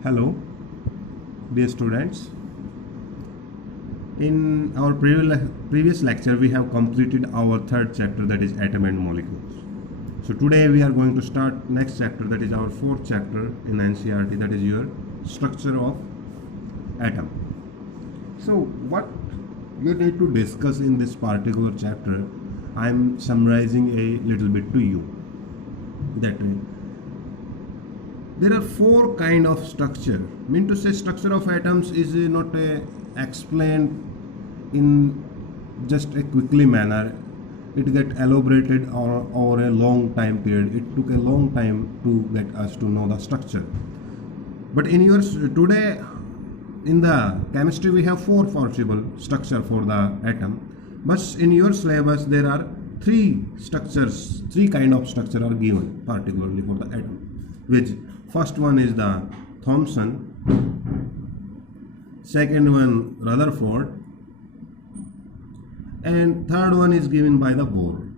Hello, dear students. In our previous lecture, we have completed our third chapter, that is atom and molecules. So today we are going to start next chapter, that is our fourth chapter in NCERT, that is your structure of atom. So what you need to discuss in this particular chapter, I am summarizing a little bit to you. That there are four kind of structure. Mean to say, structure of atoms is not explained in just a quickly manner. It get elaborated over a long time period. It took a long time to get us to know the structure. But in yours today, in the chemistry, we have four possible structure for the atom. But in your syllabus, there are three kind of structure are given, particularly for the atom. Which first one is the Thomson, second one Rutherford, and third one is given by the Bohr.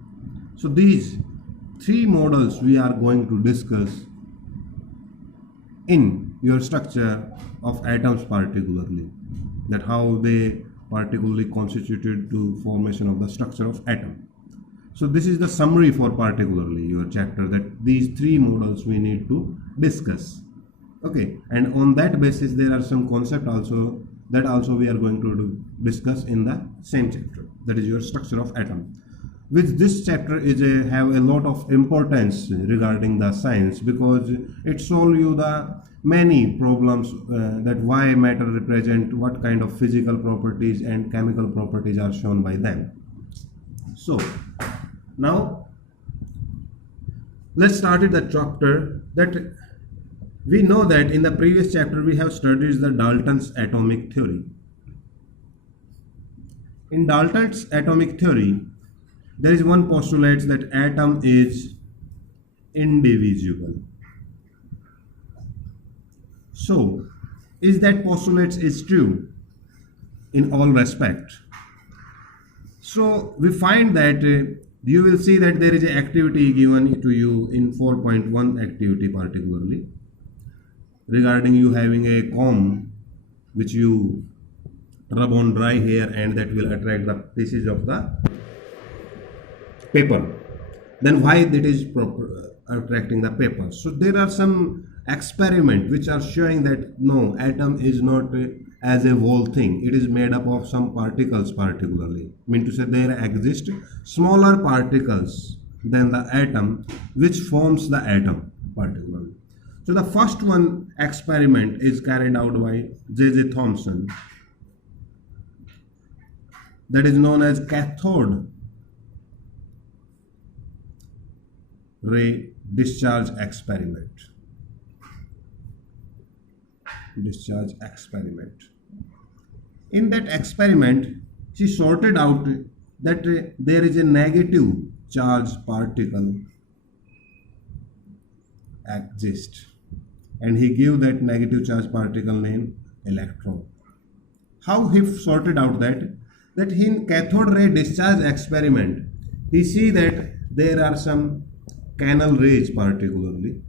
So these three models we are going to discuss in your structure of atoms, particularly that how they particularly constituted to formation of the structure of atom. So this is the summary for particularly your chapter, that these three models we need to discuss. Okay, and on that basis there are some concept also that also we are going to discuss in the same chapter, that is your structure of atom. Which this chapter is have a lot of importance regarding the science, because it solve you the many problems that why matter represent, what kind of physical properties and chemical properties are shown by them. So now let's start with the chapter. That we know that in the previous chapter we have studied the Dalton's atomic theory. In Dalton's atomic theory, there is one postulate that atom is indivisible. So is that postulate is true in all respect? So we find that you will see that there is an activity given to you in 4.1 activity, particularly regarding you having a comb which you rub on dry hair, and that will attract the pieces of the paper. Then why it is attracting the paper? So there are some experiment which are showing that no, atom is not as a whole thing. It is made up of some particles, particularly. Mean to say, there exist smaller particles than the atom which forms the atom, particularly. So the first one experiment is carried out by J.J. Thomson, that is known as cathode ray discharge experiment. Discharge experiment. In that experiment, she sorted out that there is a negative charge particle exists, and he gave that negative charge particle name electron. How he sorted out that? That in cathode ray discharge experiment, he see that there are some canal rays particularly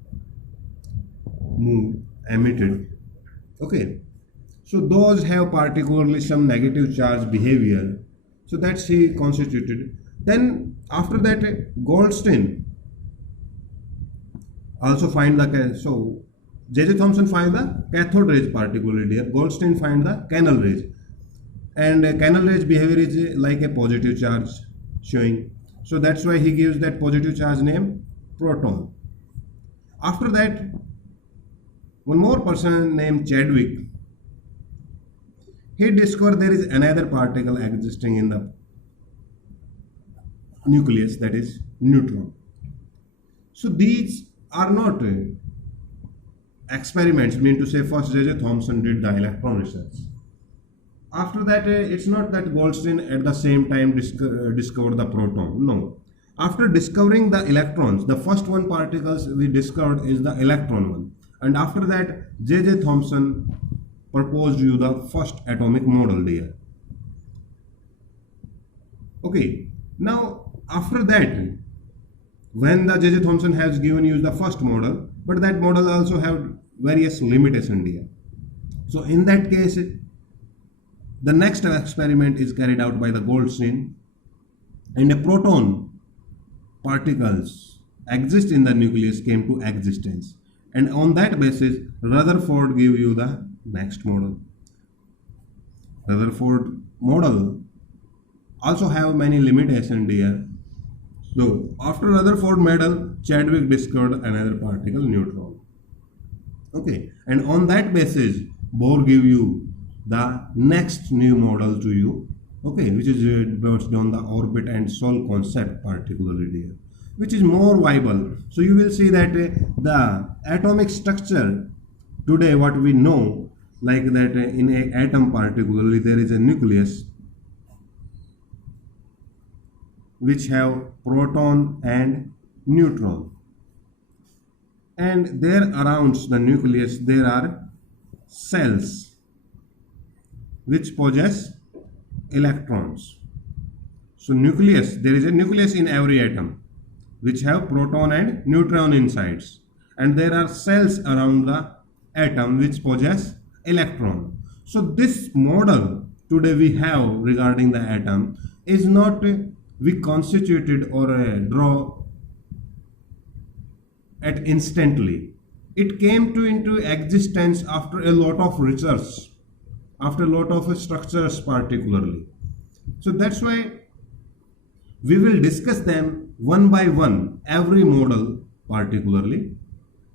emitted. Okay, so those have particularly some negative charge behavior. So that's he constituted. Then after that, Goldstein also find the, so J.J. Thomson find the cathode rays particularly here, Goldstein find the canal rays, and canal rays behavior is like a positive charge showing. So that's why he gives that positive charge name proton. After that, one more person named Chadwick, he discovered there is another particle existing in the nucleus, that is neutron. So these are not experiments. Mean to say, first J.J. Thomson did the electron research. After that, it's not that Goldstein at the same time discovered the proton. No. After discovering the electrons, the first one particles we discovered is the electron one. And after that, J.J. Thomson proposed you the first atomic model there. Okay. Now, after that, when the J.J. Thomson has given you the first model, but that model also have various limitations here. So in that case, the next experiment is carried out by the Goldstein, and a proton particles exist in the nucleus came to existence, and on that basis Rutherford give you the next model. Rutherford model also have many limitations here. So after Rutherford model, Chadwick discovered another particle, neutron. Okay, and on that basis Bohr give you the next new model to you, okay, which is based on the orbit and soul concept particularly here, which is more viable. So you will see that the atomic structure today, what we know, like that in an atom particularly there is a nucleus which have proton and neutron, and there around the nucleus there are cells which possess electrons. So nucleus, there is a nucleus in every atom which have proton and neutron insides, and there are cells around the atom which possess electron. So this model today we have regarding the atom is not we constituted or draw at instantly. It came to into existence after a lot of research, after a lot of structures particularly. So that's why we will discuss them one by one, every model particularly.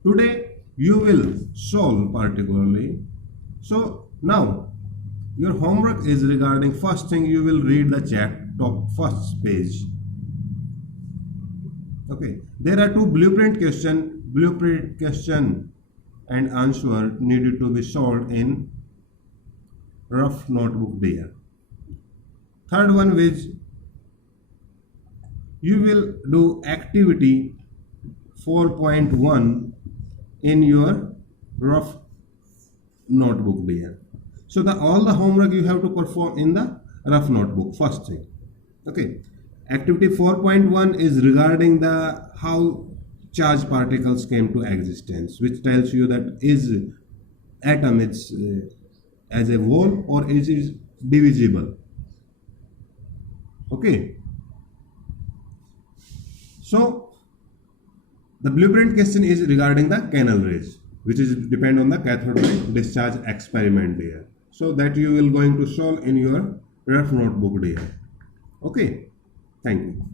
Today you will solve particularly. So now your homework is regarding, first thing you will read the top first page. Okay, there are two blueprint question and answer needed to be solved in rough notebook there. Third one is you will do activity 4.1 in your rough notebook there. So all the homework you have to perform in the rough notebook, first thing. Okay, activity 4.1 is regarding the how charged particles came to existence, which tells you that is atom it's as a whole or is it divisible. Okay, so the blueprint question is regarding the canal rays, which is depend on the cathode discharge experiment there. So that you will going to solve in your rough notebook there. Okay, thank you.